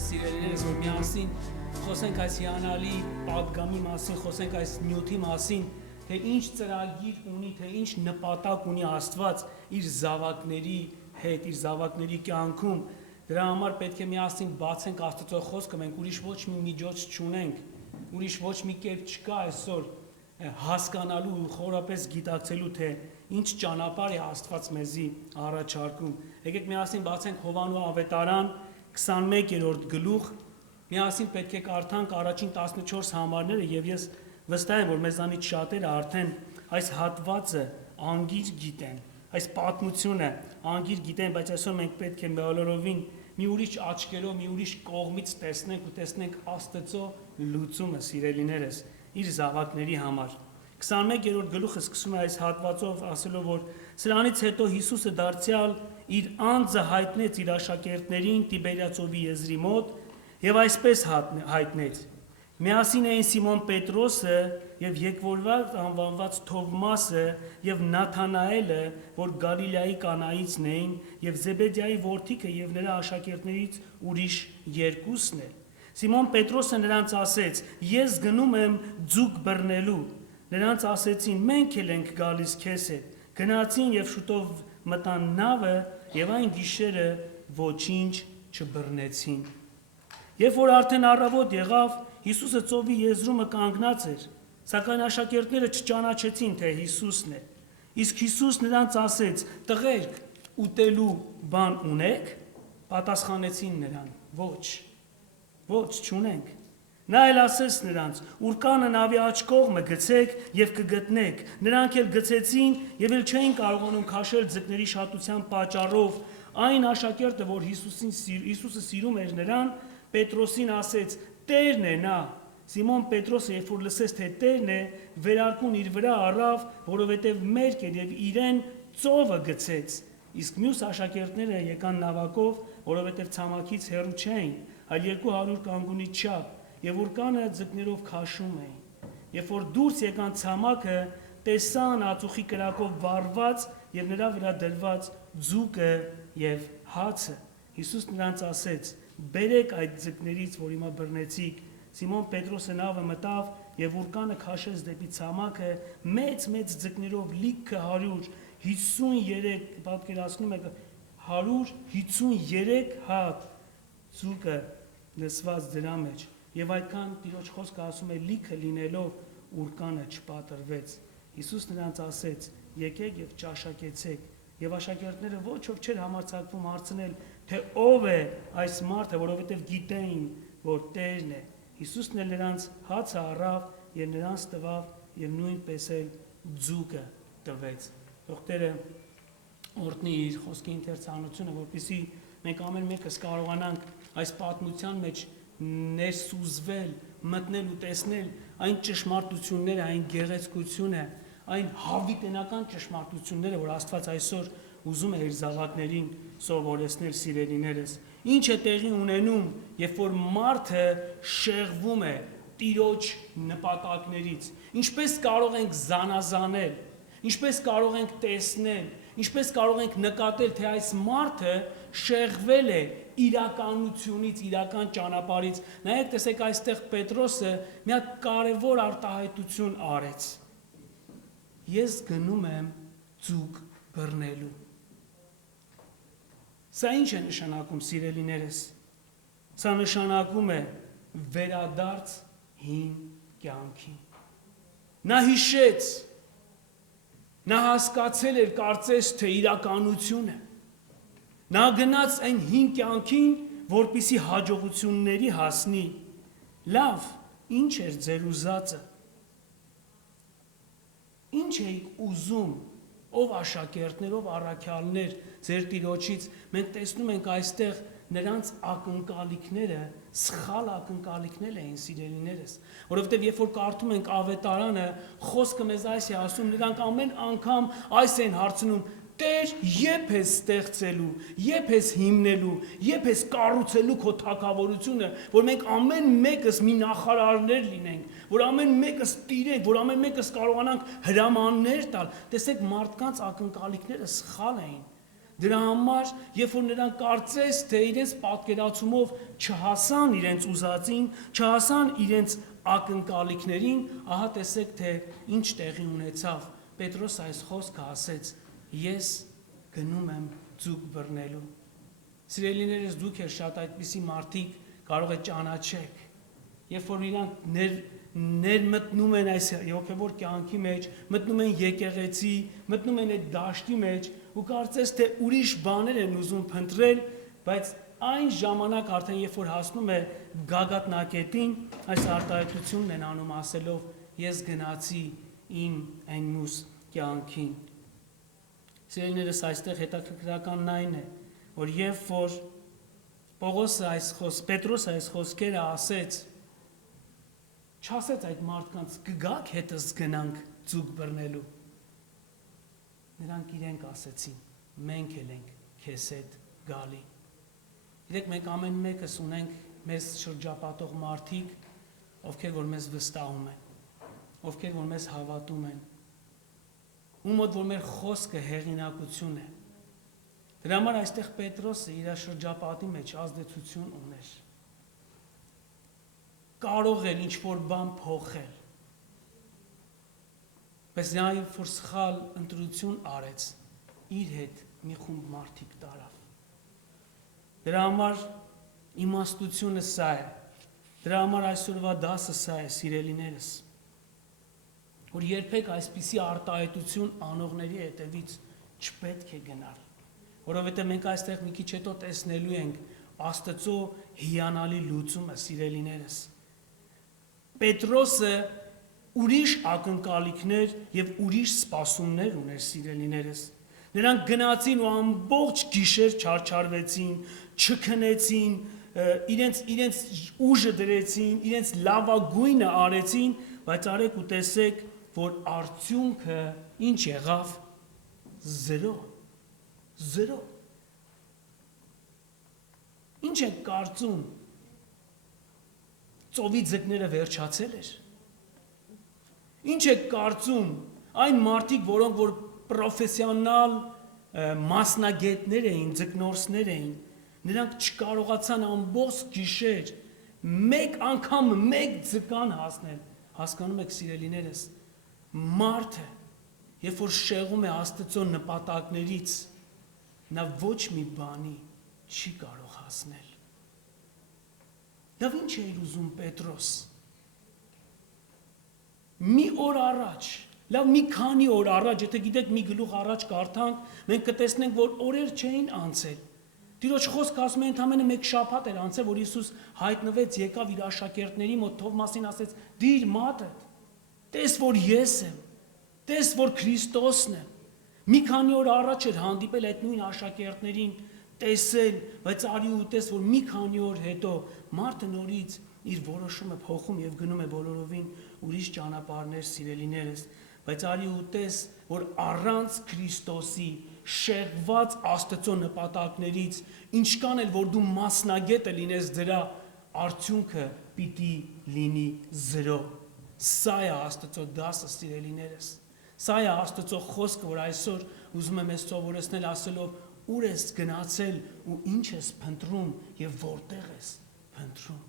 սիրելիներս, որ միասին խոսենք այս հիանալի պատգամի մասին, խոսենք այս նյութի մասին, թե ինչ ծրագիր ունի, թե ինչ նպատակ ունի Աստված իր զավակների հետ, իր զավակների կյանքում։ Դրա համար պետք է միասին բացենք Աստծո խոսքը, մենք ուրիշ ոչ մի միջոց չունենք, ուրիշ ոչ մի կերպ չկա այսօր հասկանալու ու խորապես գիտակցելու, թե ինչ ճանապարհ է Աստված մեզի առաջարկում։ Եկեք միասին բացենք Հովանու ավետարան 21-րդ գլուխ, միասին պետք է կարդանք առաջին 14 համարները, եւ ես վստահ եմ, որ մեզանից շատերը արդեն այս հատվածը անգիր գիտեն, այս պատմությունը անգիր գիտեն, բայց այսօր մենք պետք է բոլորովին մի ուրիշ աչքերով, մի ուրիշ կողմից տեսնենք ու տեսնենք Աստծո լուծումը, սիրելիներս, իր զավակների համար։ 21-րդ գլուխը սկսում է այս հատվածով ասելով, որ սրանից հետո Հիսուսը դարձյալ իր անձը հայտնեց իր աշակերտներին Տիբերիացովի եզրի մոտ եւ այսպես հայտնեց. Միասին էին Սիմոն Պետրոսը եւ եկվորված անվանված Թովմասը եւ Նաթանայելը, որ Գալիլեայի Կանայիցն էին, եւ Զեբեդիայի որդիքը եւ նրա աշակերտներից ուրիշ երկուսն էլ։ Սիմոն Պետրոսը նրանց ասեց. Ես գնում եմ ձուկ բռնելու։ Նրանց ասեցին. մենք էլ ենք գալիս քեզ հետ։ Գնացին եւ շուտով մտան նավը եւ այն գիշերը ոչինչ չբռնեցին։ Երբ որ արդեն առավոտ եղավ, Հիսուսը ծովի եզրումը կանգնած էր, սակայն աշակերտները չճանաչեցին, թե Հիսուսն է։ Իսկ Հիսուս նրանց ասեց. տղերք, ուտելու բան ունե՞ք։ Պատասխանեցին նրան. ոչ չունենք։ Նա էլ ասեց նրանց. Ուրկանը նավի աջ կողմը գցեք եւ կգտնեք։ Նրանք էլ գցեցին եւ էլ չէին կարողանում քաշել ձկների շատության պատճառով։ Այն աշակերտը, որ Հիսուսը սիրում էր նրան, Պետրոսին ասեց. Տերն է նա։ Սիմոն Պետրոսը, երբ որ լսեց, թե Տերն է, վերարկուն իր վրա առավ, որովհետև մերկ էր եւ իրեն ծովը գցեց։ Իսկ մյուս աշակերտները եկան նավակով, որովհետև ցամաքից հեռու չէին, այլ 200 կանգունի չափ, եւ ուրկանը ձկներով քաշում էին։ Երբ որ դուրս եկան ցամաքը, տեսան ածուխի կրակով վառված եւ նրա վրա դրված ձուկը եւ հացը։ Հիսուս նրանց ասեց. Բերեք այդ ձկներից, որ հիմա բռնեցիք։ Սիմոն Պետրոսը նավը մտավ եւ ուրկանը քաշեց դեպի ցամաքը մեծ ձկներով լիքը 153, պատկերացնում եք 153 հատ ձուկը նսված դրա մեջ։ Եվ այդքան Տիրոջ խոսքը ասում է լիքը լինելով ուրկանը չպատրվեց։ Հիսուս նրանց ասեց. եկեք եւ ճաշակեցեք։ Եվ աշակերտները ոչ ոք չէր համարձակվում հարցնել, թե ով է այս մարդը, որովհետև գիտեին, որ Տերն է։ Հիսուսն էլ նրանց հացը առավ եւ նրանց տվավ եւ նույնպես էլ ձուկը տվեց։ Թող Տերը օրհնի իր խոսքի ընթերցանությունը, որպեսզի մենք ամեն մեկս կարողանանք այս պատմության մեջ ներսուզվել, մտնել ու տեսնել այն ճշմարտությունները, այն գեղեցկությունը, այն հավիտենական ճշմարտությունները, որ Աստված այսօր ուզում է իր զավակներին սովորեցնել, սիրելիներս։ Ինչ է տեղի ունենում, երբ որ մարդը շեղվում է Տիրոջ նպատակներից։ Ինչպես կարող ենք զանազանել, ինչպես կարող ենք տեսնել, ինչպես կարող ենք նկատել, թե այս մարդը շեղվել է իրականությունից, իրական ճանապարհից։ Նայեք, տեսեք, այստեղ Պետրոսը մի հատ կարևոր արտահայտություն արեց։ Ես գնում եմ ձուկ բռնելու։ Սա ինչ է նշանակում, սիրելիներս։ Սա նշանակում է վերադարձ հին կյանքի։ Նա հիշեց, նա հասկացել էր, կարծես թե իրականություն է։ Նա գնաց այն հին կյանքին, որպիսի հաջողությունների հասնի։ Լավ, ինչ էր ձեր ուզածը։ Ինչ էիք ուզում, ով աշակերտներ, ով առաքյալներ ձեր Տիրոջից։ Մենք տեսնում ենք այստեղ նրանց ակնկալիքները, սխալ ակնկալիքներ էին, սիրելիներս, որովհետև երբ որ կարդում ենք ավետարանը, խոսքը մեզ այս է ասում, նրանք ամեն անգամ այս են հարցնում. Տեր, երբ ես ստեղծելու, երբ ես հիմնելու, երբ ես կառուցելու քո թագավորությունը, որ մենք ամեն մեկս մի նախարարներ լինենք, որ ամեն մեկս տիրենք, որ ամեն մեկս կարողանանք հրամաններ տալ։ Տեսեք, մարդկանց ակնկալիքները սխալ էին։ Դրա համար, երբ որ նրանք կարծես թե իրենց պատկերացումով չհասան իրենց ուզածին, չհասան իրենց ակնկալիքներին, ահա տեսեք թե ինչ տեղի ունեցավ։ Պետրոս այս խոսքը ասեց. ես գնում եմ ձուկ բռնելու։ Սիրելիներս, դուք էլ շատ այդպիսի մարդիկ կարող եք ճանաչեք, երբ որ իրանք ներմտնում են այս հոգևոր կյանքի մեջ, մտնում են եկեղեցի, մտնում են այդ դաշտի մեջ ու կարծես թե ուրիշ բաներ են ուզում փնտրել, բայց այն ժամանակ արդեն երբ որ հասնում է գագաթնակետին, այս արտահայտությունն են անում ասելով. ես գնացի իմ այն մյուս կյանքին։ Սիրելիներս, այստեղ հետաքրքրականն այն է, որ երբ որ Պետրոսը այս խոսքերը ասեց, չասեց այդ մարդկանց կգաք հետս գնանք ձուկ բռնելու։ Նրանք իրենք ասեցին, մենք էլ ենք քեզ հետ գալի։ Իրեք մենք ամեն մեկս ունենք մեզ շրջապատող մարդիկ, ովքեր որ մեզ վստահում են, ովքեր որ մեզ հավատում են, ում մոտ որ մեր խոսքը հեղինակություն է։ Դրա համար այստեղ Պետրոսը իր շրջապատի մեջ ազդեցություն ուներ։ Կարող էր ինչ-որ բան փոխել, բայց նա որ սխալ ընտրություն արեց, իր հետ մի խումբ մարդիկ տարավ։ Դրա համար իմաստությունը սա է, դրա համար այսօրվա դասը սա է, սիրելիներս, որ երբեք այսպիսի արտահայտություն անողների հետևից չպետք է գնալ, որովհետև մենք այստեղ մի քիչ հետո տեսնելու ենք Աստծո հիանալի լուծումը, սիրելիներս։ Պետրոսը ուրիշ ակնկալիքներ եւ ուրիշ սպասումներ ուներ, սիրելիներս։ Նրանք գնացին ու ամբողջ գիշեր չարչարվեցին, չքնեցին, իրենց ուժը դրեցին, իրենց լավագույնը արեցին, բայց արեք ու տեսեք, որ արդյունքը ինչ եղավ։ Զերո։ Ինչ եք կարծում, ծովի ձկները վերջացել էր։ Ինչ եք կարծում, այն մարդիկ, որոնք որ պրոֆեսիոնալ մասնագետներ էին, ձկնորսներ էին, նրանք չկարողացան ամբողջ գիշեր մեկ անգամ մեկ ձկան հասնել։ Հասկանում եք, սիրելիներս, մարդը, երբ որ շեղում է Աստծո նպատակներից, նա ոչ մի բանի չի կարող հասնել։ Լավ, ինչ էր ուզում Պետրոս։ Մի օր առաջ, լավ մի քանի օր առաջ, եթե գիտեք մի գլուխ առաջ կարդանք, մենք կտեսնենք, որ օրեր չէին անցել։ Տիրոջ խոսքը ասում է ընդամենը մեկ շաբաթ էր անցել, որ Հիսուս հայտնվեց, եկավ իր աշակերտների մոտ, Թովմասին ասեց. «Դիր մատդ, տես որ ես եմ, տես որ Քրիստոսն եմ»։ Մի քանի օր առաջ էր հանդիպել այդ նույն աշակերտներին, տեսել, բայց արի ու տես, որ մի քանի օր հետո մարդը նորից իր որոշումը փոխում եւ գնում է բոլորովին ուրիշ ճանապարհներ, սիրելիներս, բայց արի ու տես, որ առանց Քրիստոսի շեղված Աստծո նպատակներից, ինչքան էլ որ դու մասնագետը լինես դրա, արդյունքը պիտի լինի զրո։ Սա է Աստծո դասը, սիրելիներս։ Սա է Աստծո խոսքը, որ այսօր ուզում եմ ես սովորեցնել ասելով. ուր ես գնացել ու ինչ ես փնտրում եւ որտեղ ես փնտրում։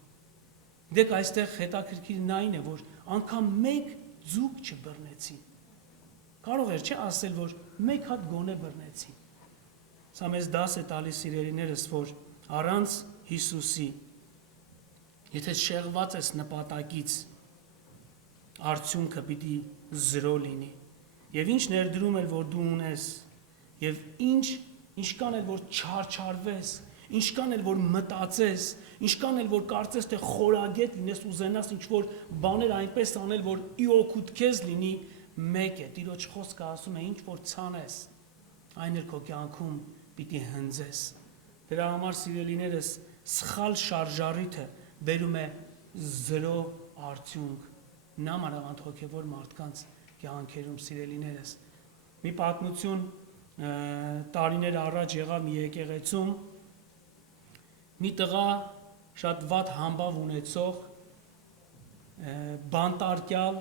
Դեք այստեղ հետաքրքիրն այն է, որ անգամ մեկ ձուկ չբռնեցին։ Կարող էր չէ ասել, որ մեկ հատ գոնե բռնեցին։ Սա մեզ դաս է տալիս, սիրելիներս, որ առանց Հիսուսի, եթե շեղված ես նպատակից, արդյունքը պիտի զրո լինի։ Եվ ինչ ներդրում էլ որ դու ունես, եւ ինչքան էլ որ չարչարվես, ինչքան էլ որ մտածես, ինչքան էլ որ կարծես թե խորագետ լինես, ուզենաս ինչ-որ բաներ այնպես անել, որ ի օգուտ քեզ լինի, մեկ է, Տիրոջ խոսքը ասում է, ինչ որ ցանես, այն էլ քո կյանքում պիտի հնձես։ Դրա համար, սիրելիներս, սխալ շարժառիթը բերում է զրո արդյունք, նամանավանդ հոգևոր մարդկանց կյանքերում, սիրելիներս։ Մի պատմություն տարիներ առաջ եղավ մի եկեղեցում, մի տղա շատ վատ համբավ ունեցող, բանտարկյալ,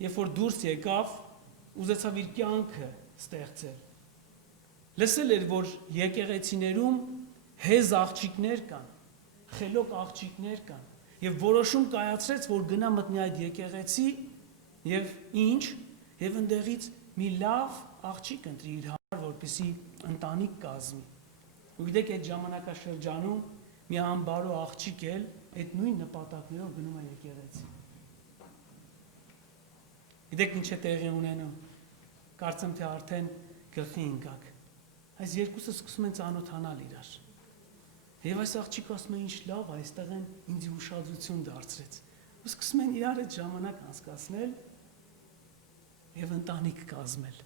երբ որ դուրս եկավ, ուզեցավ իր կյանքը ստեղծել։ Լսել էր, որ եկեղեցիներում հեզ աղջիկներ կան, խելոք աղջիկներ կան, եւ որոշում կայացրեց, որ գնա մտնի այդ եկեղեցի եւ ինչ, եւ ընդեղից մի լավ աղջիկ ընտրի իր համար, որպեսի ընտանիք կազմի։ Ու գիտեք, այդ ժամանակաշրջանում մի անբարո աղջիկ էլ այդ նույն նպատակներով գնում է եկեղեցի։ Գիտեք ինչ է տեղի ունենում։ Կարծեմ թե արդեն գլխի ընկակ։ Այս երկուսը սկսում են ծանոթանալ իրար։ Եվ այս աղջիկը ասում է ինչ լավ, այստեղ են ինձ ուշադրություն դարձրեց։ Ու սկսում են իրար այդ ժամանակ անցկացնել եւ ընտանիք կազմել։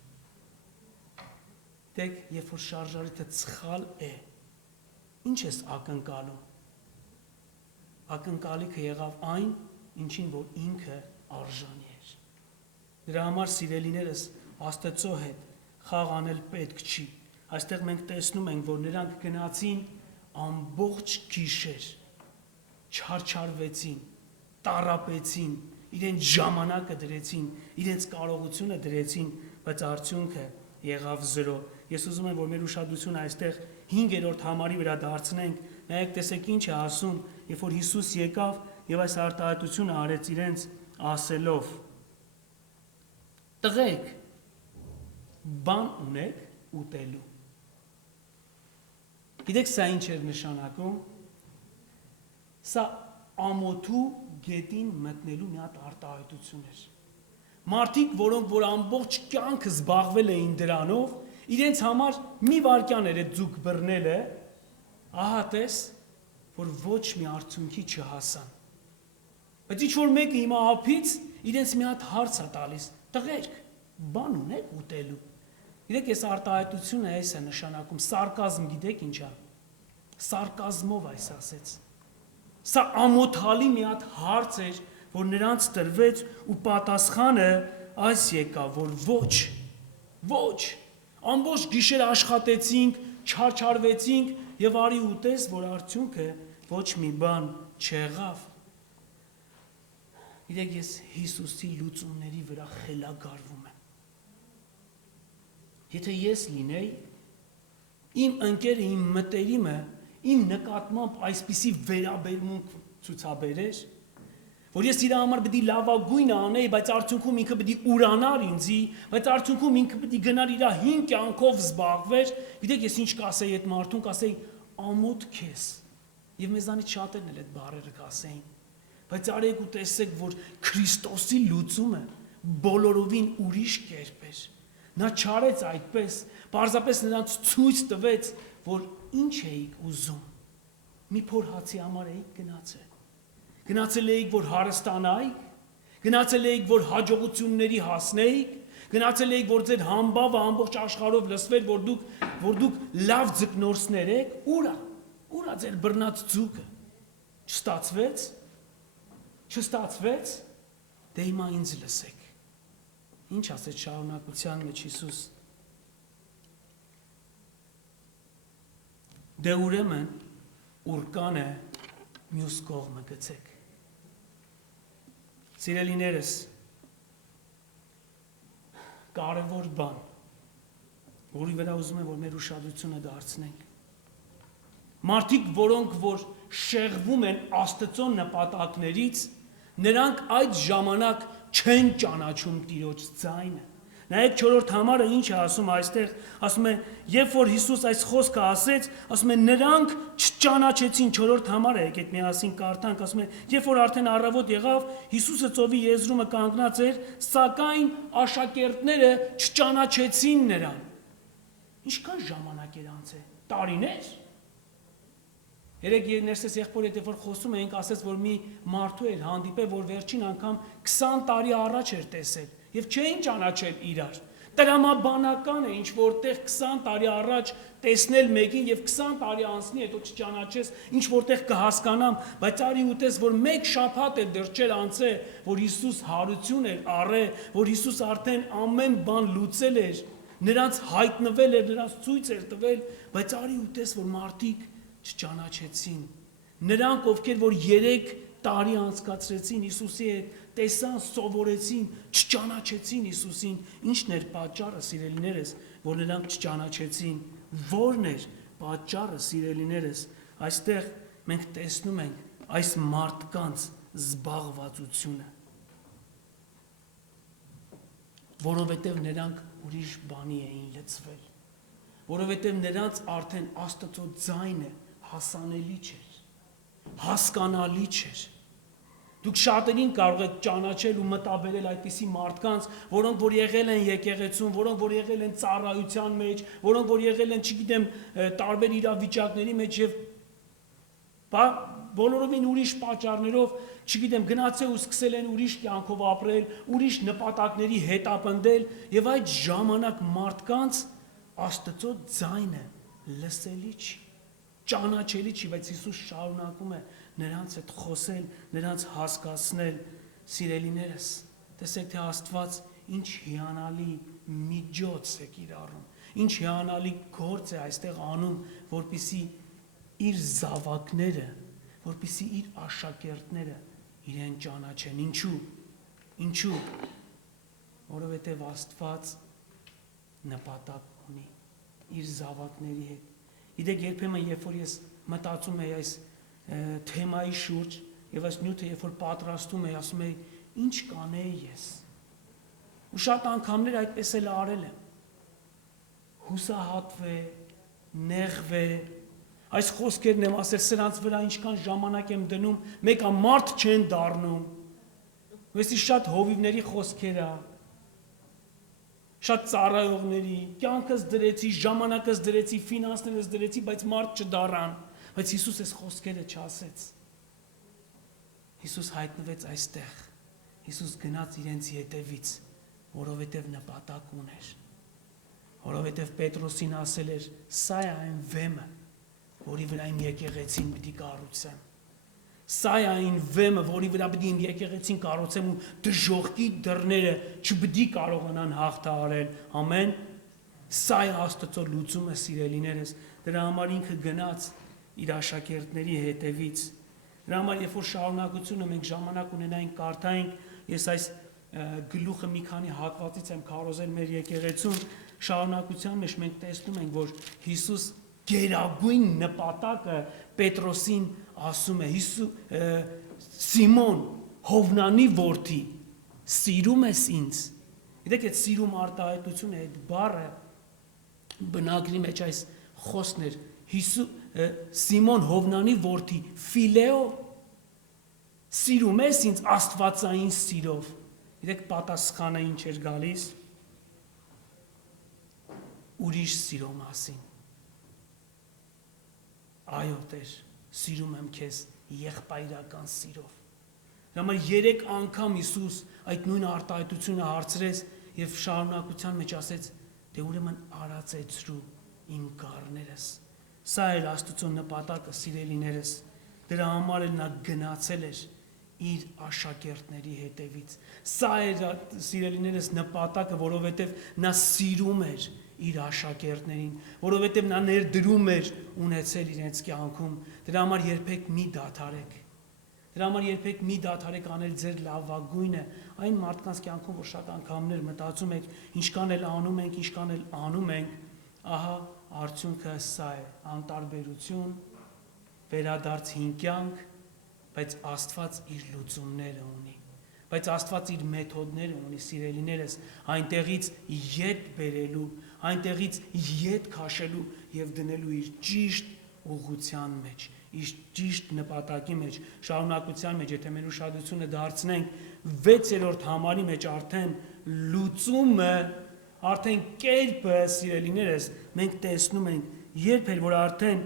Դեք, երբ որ շարժարիթը սխալ է, ինչ ես ակնկալում։ Ակնկալիքը եղավ այն, ինչին որ ինքը արժանի էր։ Դրա համար սիրելիներս Աստծո հետ խաղ անել պետք չի։ Այստեղ մենք տեսնում ենք, որ նրանք գնացին ամբողջ գիշեր, չարչարվեցին, տառապեցին, իրենց ժամանակը դրեցին, իրենց կարողությունը դրեցին, բայց արդյունքը եղավ 0։ Ես ուզում եմ, որ մեր ուշադրությունը այստեղ 5-րդ համարի վրա դարձնենք։ Նայեք, տեսեք ինչ է ասում, երբ որ Հիսուս եկավ եւ այս արտահայտությունը արեց իրենց ասելով. Տղեկ, բան ունեք ուտելու։ Գիտեք սա ինչ էր նշանակում։ Սա ամոթու գետին մտնելու մի հատ արտահայտություն էր։ Մարդիկ, որոնք որ ամբողջ կյանքը զբաղվել էին դրանով, իրենց համար մի վարքյան էր այդ ձուկ բռնելը, ահա տես, որ ոչ մի արդյունքի չհասան։ Բայց ինչ որ մեկը հիմա ափից իրենց մի հատ հարց է տալիս. տղերք, բան ունեք ուտելու։ Գիտեք, այս արտահայտությունը այս է նշանակում, սարկազմ, գիտեք ինչ է։ Սարկազմով այս ասեց։ Սա ամոթալի մի հատ հարց էր, որ նրանց տրվեց ու պատասխանը այս եկավ, որ ոչ, ամբողջ գիշեր աշխատեցինք, չարչարվեցինք եւ արի ուտես, որ արդյունքը ոչ մի բան չեղավ։ Գիտեք, ես Հիսուսի լուծումների վրա խելագարվում եմ։ Եթե ես լինեի, իմ ընկերը, իմ մտերիմը, իմ նկատմամբ այսպիսի վերաբերմունք ցուցաբերեր, որ ես իր համար պետք է լավագույնը անեի, բայց արդյունքում ինքը պետք է ուրանար ինձի, բայց արդյունքում ինքը պետք է գնար իր 5 կյանքով զբաղվեր, գիտեք ես ինչ կասեի այդ մարդուն, կասեի ամոթ քեզ։ Եվ մեզանից շատերն էլ այդ բառերը կասեին։ Բայց արեք ու տեսեք, որ Քրիստոսի լուծումը բոլորովին ուրիշ կերպ էր։ Նա չարեց այդպես, պարզապես նրանց ցույց տվեց, որ ինչ էիք ուզում։ Մի փոր հացի համար էիք գնացել։ Գնացել էիք, որ հարստանայիք, գնացել էիք, որ հաջողությունների հասնեիք, գնացել էիք, որ ձեր համբավը ամբողջ աշխարհով լսվեր, որ դուք լավ ձկնորսներ եք, ուրա ձեր բռնած ձուկը։ Չստացվեց, դե հիմա ինձ լսեք։ Ինչ ասեց շարունակության մեջ Հիսուս։ Դե ուրեմն ուրկանը մյուս կողմը գցեք։ Սիրելիներս, կարևոր բան, որի վրա ուզում եմ, որ մեր ուշադրությունը դարձնենք։ Մարդիկ, որոնք որ շեղվում են Աստծո նպատակներից, նրանք այդ ժամանակ չեն ճանաչում Տիրոջ ձայնը։ Նայեք 4-րդ համարը ինչ է ասում այստեղ, ասում է, երբ որ Հիսուս այս խոսքը ասեց, ասում է նրանք չճանաչեցին 4-րդ համարը, եկեք միասին կարդանք, ասում է, երբ որ արդեն առավոտ եղավ, Հիսուսը ծովի եզրումը կանգնած էր, սակայն աշակերտները չճանաչեցին նրան։ Ինչքան ժամանակ էր անցել։ Տարիներ։ Երեք ներսես եղբոր հետ որ խոսում էինք, ասեց, որ մի մարդու էր հանդիպել, որ վերջին անգամ 20 տարի առաջ էր տեսել եւ չէին ճանաչել իրար։ Տրամաբանական է ինչ որտեղ 20 տարի առաջ տեսնել մեկին եւ 20 տարի անցնի հետո չճանաչես, ինչ որտեղ կհասկանամ, բայց արի ուտես, որ մեկ շաբաթ է դեռ չէր անցել, որ Հիսուս հարություն էր առել, որ Հիսուս արդեն ամեն բան լուծել էր, նրանց հայտնվել էր, նրանց ցույց էր տվել, բայց արի ուտես, որ մարդիկ չճանաչեցին։ Նրանք, ովքեր որ 3 տարի անցկացրեցին Հիսուսի հետ, տեսան, սովորեցին, չճանաչեցին Հիսուսին, ինչն էր պատճառը, սիրելիներս, որ նրանք չճանաչեցին Որն էր պատճառը, սիրելիներս, այստեղ մենք տեսնում ենք այս մարդկանց զբաղվածությունը, որովհետև նրանք ուրիշ բանի էին լցվել, որովհետև նրանց արդեն Աստծո ձայնը հասանելի չէր, հասկանալի չէր։ Դուք շատերին կարող եք ճանաչել ու մտաբերել այդպիսի մարդկանց, որոնք որ եղել են եկեղեցում, որոնք որ եղել են ծառայության մեջ, որոնք որ եղել են, չգիտեմ, տարբեր իրավիճակների մեջ եւ բոլորովին ուրիշ պատճառներով, չգիտեմ, գնացել ու սկսել են ուրիշ կյանքով ապրել, ուրիշ նպատակների հետ ապնդել եւ այդ ժամանակ մարդկանց Աստծո ձայնը լսելի չի, ճանաչելի չի, բայց Հիսուս շարունակում է նրանց հետ խոսել, նրանց հասկացնել, սիրելիներս, տեսեք թե Աստված ինչ հիանալի միջոց է կիրառում, ինչ հիանալի գործ է այստեղ անում, որպեսզի իր զավակները, որպեսզի իր աշակերտները իրեն ճանաչեն։ Ինչու՞։ Որովհետև Աստված նպատակ ունի իր զավակների հետ։ Գիտեք, երբեմն երբ որ ես մտածում եմ այս թեմայի շուրջ եւ այս նյութը երբ որ պատրաստում եմ, ասում եմ, ինչ կանեի ես։ Ու շատ անգամներ այդպես էլ արել եմ։ Հուսահատվե, նեղվե, այս խոսքերն եմ ասել, սրանց վրա ինչքան ժամանակ եմ դնում, մեկը մարդ չեն դառնում։ Ոստի շատ հովիվների խոսքեր է, շատ ծառայողների, կյանքս դրեցի, ժամանակս դրեցի, ֆինանսներս դրեցի, բայց մարդ չդառան, բայց Հիսուս այս խոսքերը չասեց։ Հիսուս հայտնվեց այստեղ, Հիսուս գնաց իրենց ետևից, որովհետև նպատակ ուներ, որովհետև Պետրոսին ասել էր, սա է այն վեմը, որի վրա իմ եկեղեցին պիտի կառուցեմ, սա է այն վեմը, որի վրա պիտի իմ եկեղեցին կառուցեմ ու դժոխքի դռները չպիտի կարողանան հաղթահարել, ամեն, սա է Աստծո լուծումը, սիրելիներս, դրա համար ինքը գնաց իր աշակերտների հետևից, դրա համար երբ որ շարունակությունը մենք ժամանակ ունենայինք կարդայինք, ես այս գլուխը մի քանի հատվածից եմ քարոզել մեր եկեղեցում, շարունակության մեջ մենք տեսնում ենք, որ Հիսուս գերագույն նպատակը Պետրոսին ասում է, Սիմոն, Հովնանի որդի, սիրում ես ինձ։ Գիտեք, այդ սիրում արտահայտությունը, այդ բառը բնագրի մեջ այս խոսքն էր, Սիմոն Հովնանի որդի, Ֆիլեո, սիրում ես ինձ աստվածային սիրով։ Գիտեք, պատասխանը ինչ էր գալիս, ուրիշ սիրո մասին։ Այո, Տեր, սիրում եմ քեզ եղբայրական սիրով։ Դրա համար 3 անգամ Հիսուս այդ նույն արտահայտությունը հարցրեց եւ շարունակության մեջ ասեց, դե ուրեմն արածեցրու իմ գառներս։ Սա էր Աստծո նպատակը, սիրելիներս։ Դրա համար էլ նա գնացել էր իր աշակերտների հետևից։ Սա էր, սիրելիներս, նպատակը, որովհետև նա սիրում էր իր աշակերտներին, որովհետև նա ներդրում էր ունեցել իրենց կյանքում։ Դրա համար երբեք մի դադարեք։ Դրա համար երբեք մի դադարեք անել ձեր լավագույնը այն մարդկանց կյանքում, որ շատ անգամներ մտածում եք, ինչքան էլ անում ենք, ահա արդյունքը սա է, անտարբերություն, վերադարձ հին կյանք, բայց Աստված իր լուծումները ունի, բայց Աստված իր մեթոդները ունի, սիրելիներս, այնտեղից ետ բերելու, այնտեղից ետ քաշելու եւ դնելու իր ճիշտ ուղղության մեջ, իր ճիշտ նպատակի մեջ, շարունակության մեջ, եթե մեր ուշադրությունը դարձնենք 6-րդ համարի մեջ արդեն լուծումը, արդեն կերպը, սիրելիներս, մենք տեսնում ենք, երբ էլ որ արդեն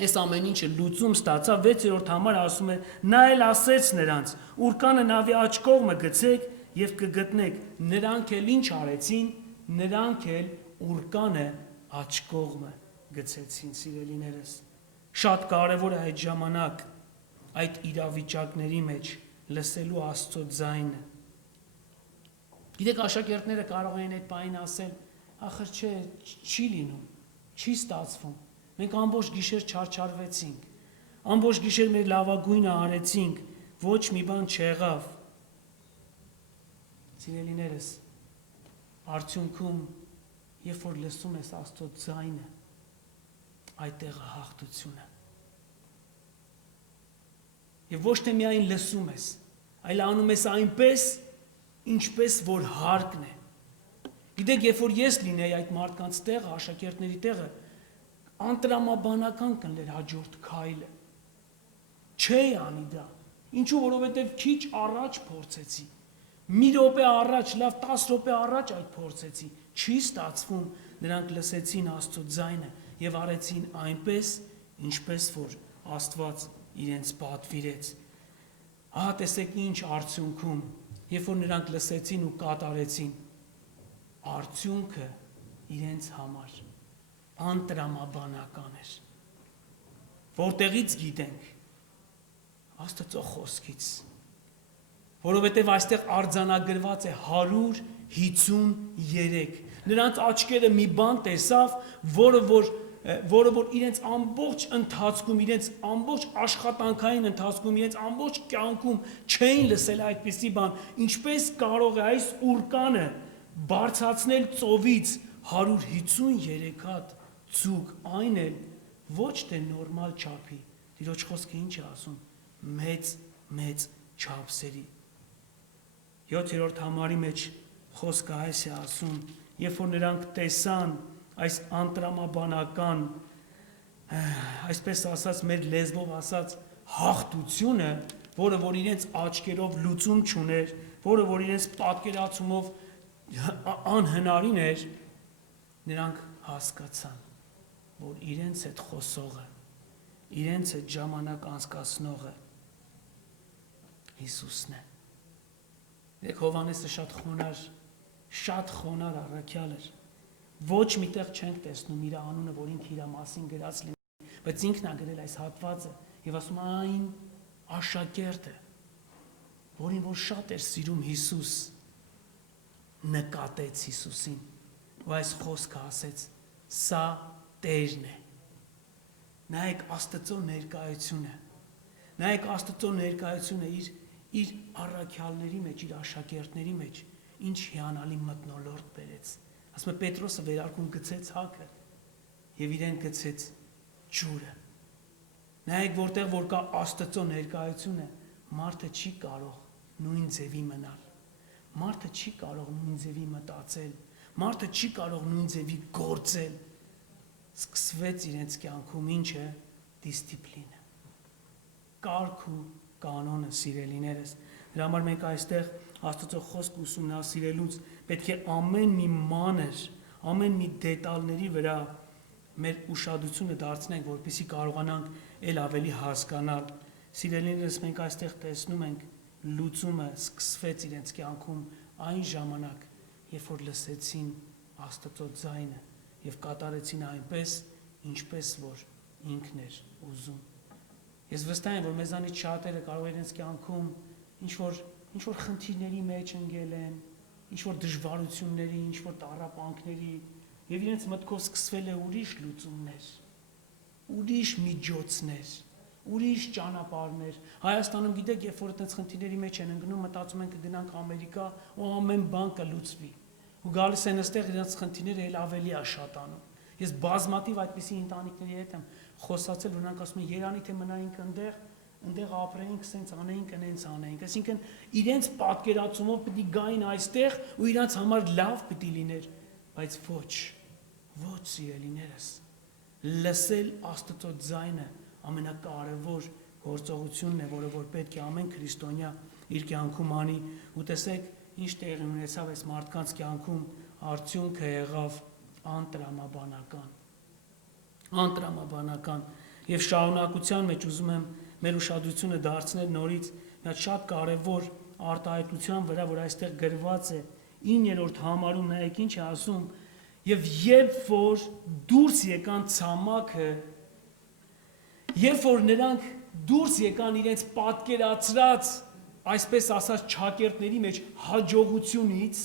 այս ամեն ինչը լուծում ստացա, 6-րդ համարը ասում է, նա էլ ասեց նրանց, ուրկանը նավի աջ կողմը գցեք եւ կգտնեք, նրանք էլ ինչ արեցին, նրանք էլ ուրկանը աջ կողմը գցեցին, սիրելիներս։ Շատ կարևոր է այդ ժամանակ, այդ իրավիճակների մեջ լսելու Աստծո ձայնը։ Գիտեք, աշակերտները կարող են այդ բանին ասել, ախր չէ, չի լինում, չի ստացվում։ Մենք ամբողջ գիշեր չարչարվեցինք, ամբողջ գիշեր մեր լավագույնը արեցինք, ոչ մի բան չեղավ։ Սիրելիներս, արդյունքում երբ որ լսում ես Աստծո ձայնը, այդտեղ է հաղթությունը։ Եվ ոչ թե միայն լսում ես, այլ անում ես այնպես, ինչպես որ հարկն է։ Գիտեք, երբ որ ես լինեի այդ մարդկանց տեղը, աշակերտների տեղը, անտրամաբանական կներ հաջորդ քայլը։ Չէի անի դա։ Ինչու, որովհետև քիչ առաջ փորձեցի։ Մի րոպե առաջ, լավ 10 րոպե առաջ այդ փորձեցի։ Չի ստացվում, նրանք լսեցին Աստծո ձայնը եւ արեցին այնպես, ինչպես որ Աստված իրենց պատվիրեց։ Ահա տեսեք ինչ արդյունքում, երբ որ նրանք լսեցին ու կատարեցին, արդյունքը իրենց համար անտրամաբանական էր։ Որտեղից գիտենք, Աստծո խոսքից, որովհետև այստեղ արձանագրված է 153, նրանց աչքերը մի բան տեսավ, որը որ իրենց ամբողջ ընթացքում, իրենց ամբողջ աշխատանքային ընթացքում, իրենց ամբողջ կյանքում չէին լսել այդպիսի բան, ինչպես կարող է այս ուրկանը բարձրացնել ծովից 153 հատ ձուկ, այն էլ ոչ թե նորմալ չափի, Տիրոջ խոսքը ինչ է ասում, մեծ չափսերի։ 7-րդ համարի մեջ խոսքը այս է ասում, երբ որ նրանք տեսան այս անտրամաբանական, այսպես ասած, մեր լեզվով ասած հաղթությունը, որը որ իրենց աչքերով լուծում չուներ, որը որ իրենց պատկերացումով անհնարին էր, նրանք հասկացան, որ իրենց հետ խոսողը, իրենց հետ ժամանակ անցկացնողը Հիսուսն է։ Դեք Հովհաննեսը շատ խոնար առաքյալ էր։ Ոչ միտեղ չենք տեսնում իր անունը, որ ինքը իր մասին գրած լինի, բայց ինքն է գրել այս հատվածը եւ ասում այն աշակերտը, որին որ շատ էր սիրում Հիսուս, նկատեց Հիսուսին, ու այս խոսքը ասեց. սա Տերն է։ Նայեք Աստծո ներկայությունը։ Նայեք Աստծո ներկայությունը իր առաքյալների մեջ, իր աշակերտների մեջ, ինչ հիանալի մթնոլորտ բերեց։ Ասում է Պետրոսը վերարկուն գցեց հակը եւ իրեն գցեց ջուրը։ Նայեք որտեղ որ կա Աստծո ներկայությունը, մարդը չի կարող նույն ձևի մնալ։ Մարդը չի կարող նույն ձևի մտածել, մարդը չի կարող նույն ձևի գործել։ Սկսվեց իրենց կյանքում ինչը դիսցիպլինը, կարգ ու կանոնը, սիրելիներս։ Դրա համար մենք այստեղ Աստծո խոսք ուսումնասիրելուց պետք է ամեն մի մանր, ամեն մի դետալների վրա մեր ուշադրությունը դարձնենք, որպեսզի կարողանանք ել ավելի հասկանալ։ Սիրելիներս, մենք այստեղ տեսնում ենք լուծումը սկսվեց իրենց կյանքում այն ժամանակ, երբ որ լսեցին Աստծո ձայնը եւ կատարեցին այնպես, ինչպես որ ինքն էր ուզում։ Ես վստահ եմ, որ մեզանից շատերը կարող են իրենց կյանքում ինչ որ խնդիրների մեջ ընկել են, ինչ որ դժվարությունների, ինչ որ տառապանքների, եւ իրենց մտքով սկսվել է ուրիշ լուծումներ, ուրիշ միջոցներ, ուրիշ ճանապարհներ։ Հայաստանում գիտեք, երբ որ այդպես խնդիրների մեջ են ընկնում, մտածում են կգնանք Ամերիկա ու ամեն բան կլուծվի։ Ու գալիս են այստեղ իրենց խնդիրները էլ ավելի է շատանում։ Ես բազմատիվ այդպիսի ընտանիքների հետ եմ խոսացել, որ նրանք ասում են երանի թե մնայինք ընդեղ ապրեինք, սենց անեինք, ընենց անեինք։ Այսինքն իրենց պատկերացումով պիտի գային այստեղ ու իրանց համար լավ պիտի լիներ, բայց ոչ սիրելիներս։ Լսել Աստծո ձայնը ամենակարևոր գործողությունն է, որը որ պետք է ամեն քրիստոնյա իր կյանքում անի, ու տեսեք ինչ տեղի ունեցավ այս մարդկանց կյանքում, արդյունքը եղավ անտրամաբանական։ Եվ շարունակության մեջ ուզում եմ մեր ուշադրությունը դարձնել նորից մի հատ շատ կարևոր արտահայտության վրա, որ այստեղ գրված է 9-րդ համարում, նայեք ինչ է ասում, եւ երբ որ դուրս եկան ցամաքը, երբ որ նրանք դուրս եկան իրենց պատկերացրած, այսպես ասած ճակերտների մեջ հաջողությունից,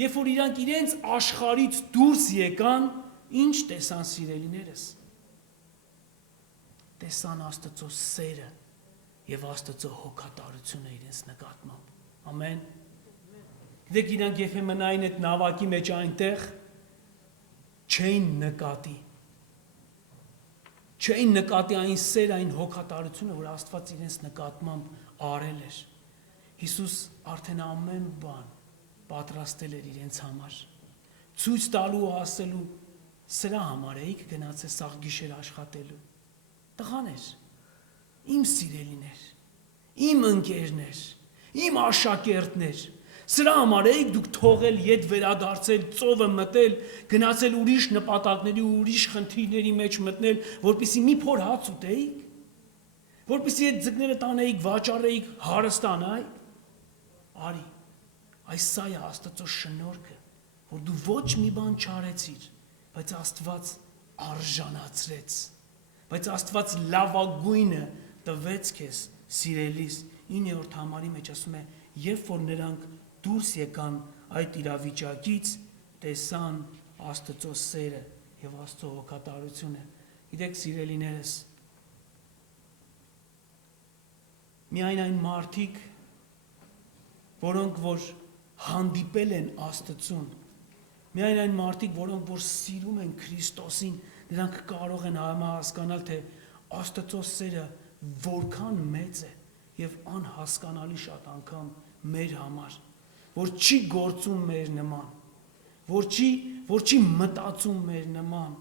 երբ որ իրանք իրենց աշխարից դուրս եկան, ինչ տեսան սիրելիներս։ Տեսան Աստծո սերը եւ Աստծո հոգատարությունը իրենց նկատմամբ։ Ամեն։ Գիտեք, իրանք երբեմն այն այդ նավակի մեջ այնտեղ չէին նկատի։ Չէին նկատի այն սեր, այն հոգատարությունը, որ Աստված իրենց նկատմամբ արել էր։ Հիսուս արդեն ամեն բան պատրաստել էր իրենց համար։ Ցույց տալու ու ասելու սրա համար էիք գնացել սաղ գիշեր աշխատելու։ Տղաներ, իմ սիրելիներ, իմ ընկերներ, իմ աշակերտներ, սրա համար էիք դուք թողել ետ վերադարձել, ծովը մտել, գնացել ուրիշ նպատակների ու ուրիշ խնդիրների մեջ մտնել, որպեսզի մի փոր հաց ուտեիք, որպեսզի այդ ձկները տանեիք, վաճառեիք, հարստանայիք։ Արի, այս սա է Աստծո շնորհքը, որ դու ոչ մի բան չարեցիր, բայց Աստված արժանացրեց, բայց Աստված լավագույնը տվեց քեզ սիրելիս։ 9-րդ համարի մեջ ասում է, երբ որ նրանք դուրս եկան այդ իրավիճակից, տեսան Աստծո սերը եւ Աստծո հոգատարությունը։ Գիտեք, սիրելիներս, միայն այն մարդիկ, որոնք որ հանդիպել են Աստծուն, միայն այն մարդիկ, որոնք որ սիրում են Քրիստոսին, նրանք կարող են հասկանալ, թե Աստծո սերը որքան մեծ է եւ անհասկանալի շատ անգամ մեր համար, որ չի գործում մեր նման, որ չի մտածում մեր նման,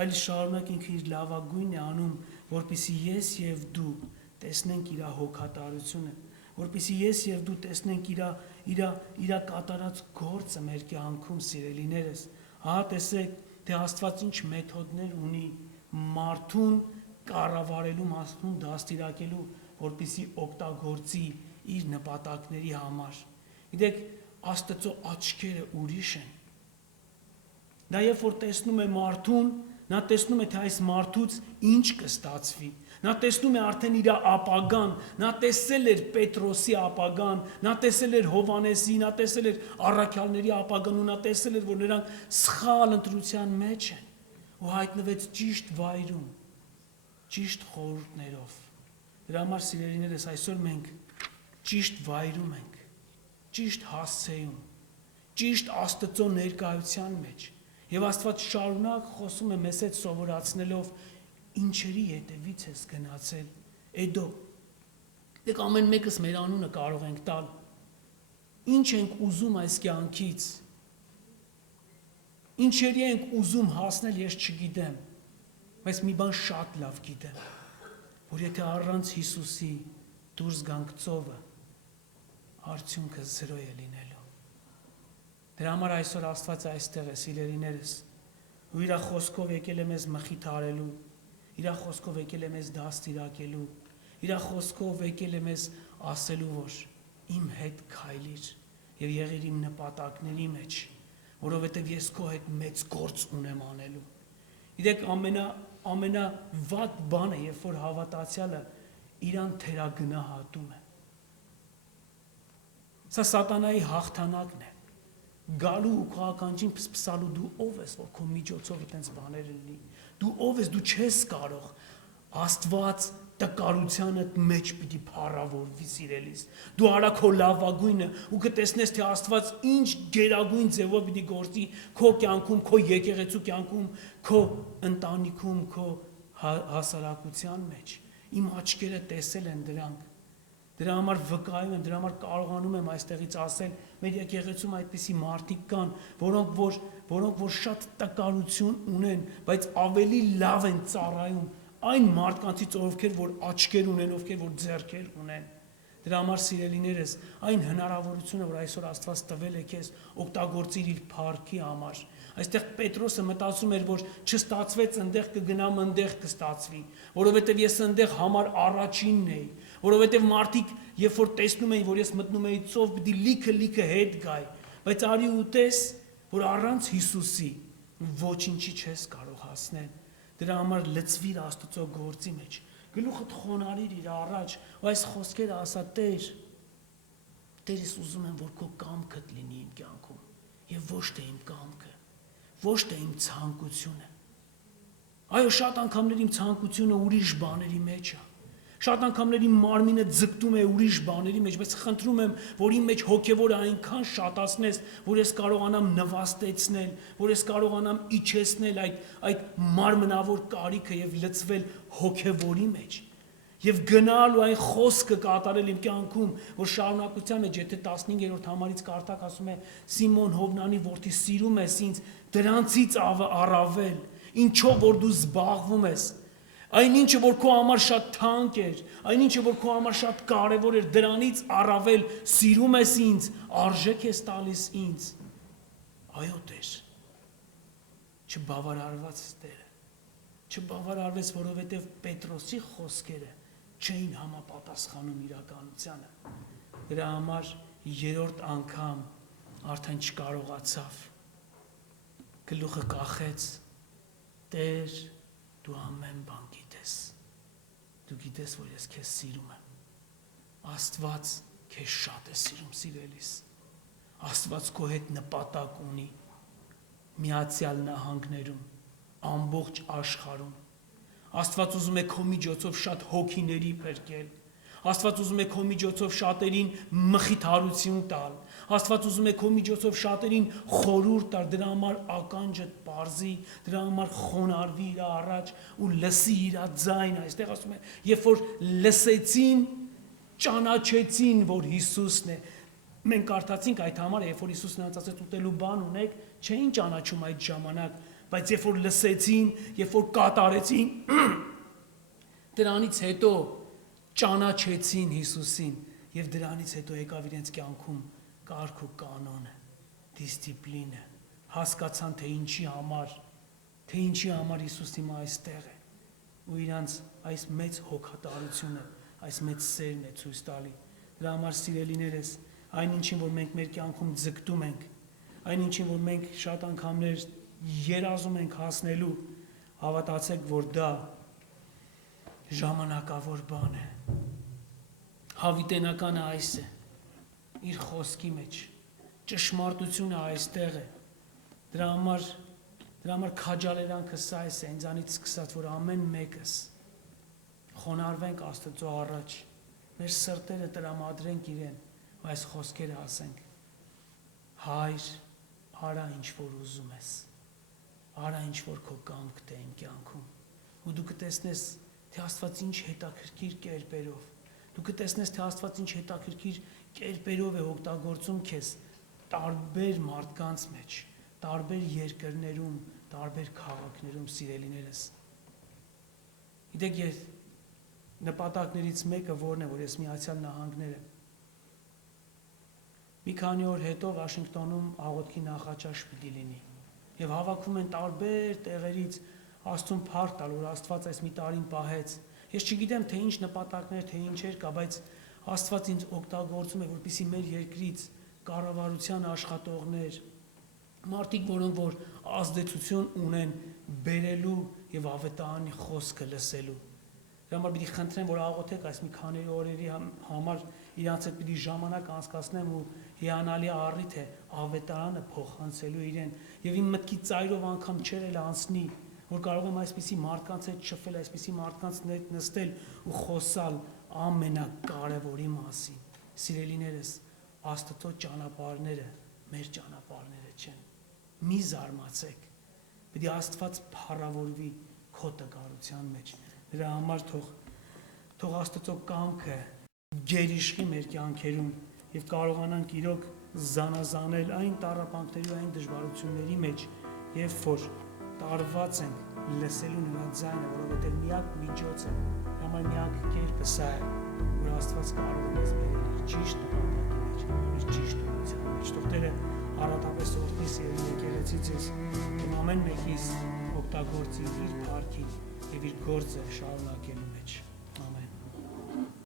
այլ շարունակ ինքը իր լավագույնն է անում, որպեսզի ես եւ դու տեսնենք իր հոգատարությունը, որպեսզի ես եւ դու տեսնենք իր կատարած գործը մեր կյանքում, սիրելիներս։ Ահա տեսեք, թե Աստված ինչ մեթոդներ ունի մարդուն կառավարելու, մարդուն դաստիարակելու, որպեսզի օգտագործի իր նպատակների համար։ Գիտեք, Աստծո աչքերը ուրիշ են։ Նա երբ որ տեսնում է մարդուն, նա տեսնում է, թե այս մարդուց ինչ կստացվի։ Նա տեսնում է արդեն իր ապագան, նա տեսել էր Պետրոսի ապագան, նա տեսել էր Հովանեսի, նա տեսել էր առաքյալների ապագան ու նա տեսել էր, որ նրանք սխալ ընտրության մեջ են ու հայտնվեց ճիշտ վայրում, ճիշտ խորհուրդներով։ Դրա համար, սիրելիներս, այսօր մենք ճիշտ վայրում ենք, ճիշտ հասցեում, ճիշտ Աստծո ներկայության մեջ։ Եվ Աստված շարունակ խոսում է մեզ հետ սովորացնելով ինչերի հետևից ես գնացել։ Էդո։ Դեք ամեն մեկս մեր անունը կարող ենք տալ։ Ինչ ենք ուզում այս կյանքից։ Ինչերի ենք ուզում հասնել, ես չգիտեմ, բայց մի բան շատ լավ գիտեմ, որ եթե առանց Հիսուսի դուրս գանք ծովը, արդյունքը 0 է լինելու։ Դրա համար այսօր Աստված այստեղ է, սիրելիներս, ու իր խոսքով եկել է մեզ մխիթարելու, իր խոսքով եկել է մեզ դաստիարակելու, իր խոսքով եկել է մեզ ասելու, որ իմ հետ քայլիր եւ եղիր իմ նպատակների մեջ, որովհետեւ ես քո հետ մեծ գործ ունեմ անելու։ Գիտեք, ամենավատ բանը, երբ որ հավատացյալը իրան թերագնահատում է։ Սա սատանայի հաղթանակն է։ Գալու ու քաղաքանջին փսփսալու դու ով ես, որ քո միջոցով այդպես բաներ լինի։ Դու ով ես, դու չես կարող։ Աստված տկարությանդ մեջ պիտի փառավորվի, սիրելիս։ Դու արա քո լավագույնը ու կտեսնես, թե Աստված ինչ գերագույն ձևով պիտի գործի քո կյանքում, քո եկեղեցու կյանքում, քո ընտանիքում, քո հասարակության մեջ։ Իմ աչքերը տեսել են դրանք։ Դրա համար վկայում եմ, դրա համար կարողանում եմ այստեղից ասել, մեր եկեղեցում այդպիսի մարդիկ կան, որոնք որ շատ տկարություն ունեն, բայց ավելի լավ են ծառայում այն մարդկանցից, ովքեր որ աչքեր ունեն, ովքեր որ ձեռքեր ունեն։ Դրա համար, սիրելիներս, այն հնարավորությունը, որ այսօր Աստված տվել է քեզ, օգտագործիր իր փառքի համար։ Այստեղ Պետրոսը մտածում էր, որ չստացվեց, այնտեղ կգնամ, այնտեղ կստացվի, որովհետև ես այնտեղ համար առաջինն էի, որովհետև մարդիկ, երբ որ տեսնում էին, որ ես մտնում էի ծով, պիտի լիքը հետ գայ, բայց արի ու տես, որ առանց Հիսուսի ոչինչի չես կարող հասնել։ Դրա համար լցվիր Աստծո գործի մեջ, գլուխդ խոնարհիր իր առաջ, ու այս խոսքերը ասա, Տեր, ես ուզում եմ, որ քո կամքդ լինի իմ կյանքում, եւ ոչ թե իմ կամքը, ոչ թե իմ ցանկությունը։ Այո, շատ անգամներ իմ ցանկությունը ուրիշ բաների մեջ է, Շատ անգամների մարմինը ձգտում է ուրիշ բաների մեջ, բայց խնդրում եմ, որ իմ մեջ հոգևորը այնքան շատացնես, որ ես կարողանամ նվաստեցնել, որ ես կարողանամ իջեցնել այդ մարմնավոր կարիքը եւ լցվել հոգևորի մեջ։ Եվ գնալ ու այն խոսքը կատարել իմ կյանքում, որ շարունակության մեջ, եթե 15-րդ համարից կարդակ, ասում է Սիմոն Հովնանի որդի, սիրում ես ինձ դրանցից առավել, ինչով որ դու զբաղվում ես, այն ինչը որ քո համար շատ թանկ էր, այն ինչը որ քո համար շատ կարևոր էր, դրանից առավել սիրում ես ինձ, արժեք ես տալիս ինձ։ Այո Տեր, չբավարարված Տերը, չբավարարվեց, որովհետև Պետրոսի խոսքերը չէին համապատասխանում իրականությանը։ Դրա համար երրորդ անգամ արդեն չկարողացավ, գլուխը կախեց, Տեր, դու ամեն բան գիտես, դու գիտես, որ ես քեզ սիրում եմ, Աստված քեզ շատ է սիրում, սիրելիս, Աստված քո հետ նպատակ ունի, Միացյալ Նահանգներում, ամբողջ աշխարհում, Աստված ուզում է քո միջոցով շատ հոգիների փրկել, Աստված ուզում է քո միջոցով շատերին մխիթարություն տալ, Աստված ուզում է քո միջոցով շատերին խորհուրդ տալ, դրա համար ականջդ պարզի, դրա համար խոնարհվի իր առաջ ու լսի իր ձայնը, այստեղ ասում է, երբ որ լսեցին, ճանաչեցին, որ Հիսուսն է։ Մենք կարդացինք այդ համարը, երբ որ Հիսուսն ասաց ուտելու բան ունեք, չէին ճանաչում այդ ժամանակ, բայց երբ որ լսեցին, երբ որ կատարեցին, դրանից հետո ճանաչեցին Հիսուսին եւ դրանից հետո եկավ իրենց կյանքում կարգ ու կանոնը, դիսցիպլինը, հասկացան թե ինչի համար Հիսուս հիմա այստեղ է ու իրանց այս մեծ հոգատարությունը, այս մեծ սերն է ցույց տալի։ Դրա համար սիրելիներս, այն ինչին որ մենք մեր կյանքում ձգտում ենք, այն ինչին որ մենք շատ անգամներ երազում ենք հասնելու, հավատացեք, որ դա ժամանակավոր բան է։ Հավիտենականը այս է, իր խոսքի մեջ, ճշմարտությունը այստեղ է, դրա համար քաջալերանքը սա է, ինձանից սկսած, որ ամեն մեկս խոնարհվենք Աստծո առաջ, մեր սրտերը տրամադրենք իրեն, ու այս խոսքերը ասենք. Հայր, արա ինչ որ ուզում ես, արա ինչ որ քո կամքն է իմ կյանքում, ու դու կտեսնես, թե Աստված ինչ հետաքրքիր կերպերով, դու կտեսնես, թե Աստված ինչ հետաքրքիր կերպերով է օգտագործում քեզ տարբեր մարդկանց մեջ, տարբեր երկրներում, տարբեր քաղաքներում, սիրելիներս։ Գիտեք, նպատակներից մեկը որն է, որ ես Միացյալ Նահանգները մի քանի օր հետո Վաշինգտոնում աղոթքի նախաճաշ պիտի լինի եւ հավաքվում են տարբեր տեղերից Աստծուն փառք տալ, որ Աստված այս մի տարին պահեց։ Ես չգիտեմ, թե ինչ նպատակներ, թե ինչեր կա, բայց Աստված ինձ օգտագործում է, որպեսզի մեր երկրից կառավարության աշխատողներ, մարդիկ, որոնք որ ազդեցություն ունեն բերելու եւ ավետարանի խոսքը լսելու։ Դրա համար պիտի խնդրեմ, որ աղոթեք այս մի քանի օրերի համար իրանց հետ պիտի ժամանակ անցկացնեմ ու հիանալի առիթ է ավետարանը փոխանցելու իրեն եւ իմ մտքի ծայրով անգամ չէր էլ անցնի, որ կարող եմ այսպիսի մարդկանց հետ շփվել, այսպիսի մարդկանց հետ նստել ու խոսալ ամենակարևորի մասին։ Սիրելիներս, Աստծո ճանապարհները մեր ճանապարհները չեն։ Մի զարմացեք։ Պետք է Աստված փառավորվի քո տկարության մեջ։ Դրա համար թող Աստծո կամքը գերիշխի մեր կյանքերում եւ կարողանանք իրոք զանազանել այն տառապանքների ու այն դժվարությունների մեջ, երբ որ տարված են լսելու նրա ձայնը, որովհետեւ միակ միջոցը, համար միակ կերպը սա է, որ Աստված կարող է մեզ բերել իր ճիշտ նպատակի մեջ, իր ճիշտ ուղղության մեջ։ Թող Տերը առատապես օրհնի սիրելի եկեղեցից ես, ու ամեն մեկից օգտագործի իր փառքի եւ իր գործը շարունակելու մեջ։ Ամեն։